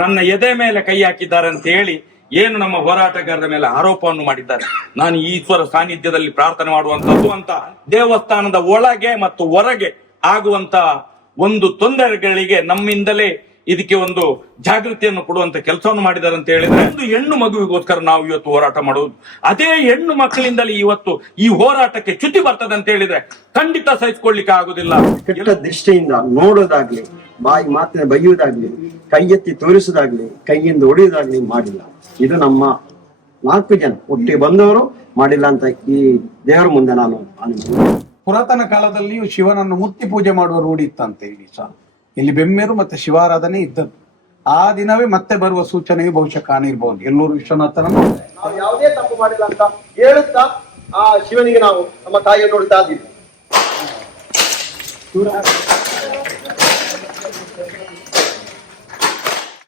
ನನ್ನ ಎದೆ ಮೇಲೆ ಕೈ ಹಾಕಿದ್ದಾರೆ ಅಂತ ಹೇಳಿ ಏನು ನಮ್ಮ ಹೋರಾಟಗಾರರ ಮೇಲೆ ಆರೋಪವನ್ನು ಮಾಡಿದ್ದಾರೆ. ನಾನು ಈಶ್ವರ ಸಾನ್ನಿಧ್ಯದಲ್ಲಿ ಪ್ರಾರ್ಥನೆ ಮಾಡುವಂತದ್ದು ಅಂತ ದೇವಸ್ಥಾನದ ಒಳಗೆ ಮತ್ತು ಹೊರಗೆ ಆಗುವಂತ ಒಂದು ತೊಂದರೆಗಳಿಗೆ ನಮ್ಮಿಂದಲೇ ಇದಕ್ಕೆ ಒಂದು ಜಾಗೃತಿಯನ್ನು ಕೊಡುವಂತ ಕೆಲಸವನ್ನು ಮಾಡಿದ್ದಾರೆ ಅಂತ ಹೇಳಿದ್ರೆ, ಒಂದು ಹೆಣ್ಣು ಮಗುವಿಗೋಸ್ಕರ ನಾವು ಇವತ್ತು ಹೋರಾಟ ಮಾಡುವುದು, ಅದೇ ಹೆಣ್ಣು ಮಕ್ಕಳಿಂದಲೇ ಇವತ್ತು ಈ ಹೋರಾಟಕ್ಕೆ ಚ್ಯುತಿ ಬರ್ತದೆ ಅಂತ ಹೇಳಿದ್ರೆ ಖಂಡಿತ ಸಹಿಸಿಕೊಳ್ಳಿಕ್ಕೆ ಆಗುದಿಲ್ಲ. ಕೆಟ್ಟ ದೃಷ್ಟಿಯಿಂದ ನೋಡೋದಾಗ್ಲಿ, ಬಾಯಿ ಮಾತಿನ ಬೈಯುವುದಾಗ್ಲಿ, ಕೈ ಎತ್ತಿ ತೋರಿಸುವುದಾಗ್ಲಿ, ಕೈಯಿಂದ ಹೊಡೆಯುವುದಾಗ್ಲಿ ಮಾಡಿಲ್ಲ. ಇದು ನಮ್ಮ 4 ಜನ ಒಟ್ಟಿಗೆ ಬಂದವರು ಮಾಡಿಲ್ಲ ಅಂತ ಈ ದೇವರ ಮುಂದೆ ನಾನು ಪುರಾತನ ಕಾಲದಲ್ಲಿಯೂ ಶಿವನನ್ನು ಮುತ್ತಿ ಪೂಜೆ ಮಾಡುವ ರೂಢಿ ಇತ್ತಂತೆ. ಇಲ್ಲಿ ಬೆಮ್ಮೇರು ಮತ್ತೆ ಶಿವಾರಾಧನೆ ಇದ್ದದ್ದು. ಆ ದಿನವೇ ಮತ್ತೆ ಬರುವ ಸೂಚನೆಯು ಬಹುಶಃ ಕಾಣಿರ್ಬಹುದು. ಎಲ್ಲೂರು ವಿಶ್ವನಾಥನನ್ನು ಯಾವುದೇ ತಪ್ಪು ಮಾಡಿಲ್ಲ ಅಂತ ಹೇಳುತ್ತಾ ಆ ಶಿವನಿಗೆ ನಾವು ನಮ್ಮ ತಾಯಿಯನ್ನು ನೋಡ್ತಾ ಇದ್ದೀವಿ.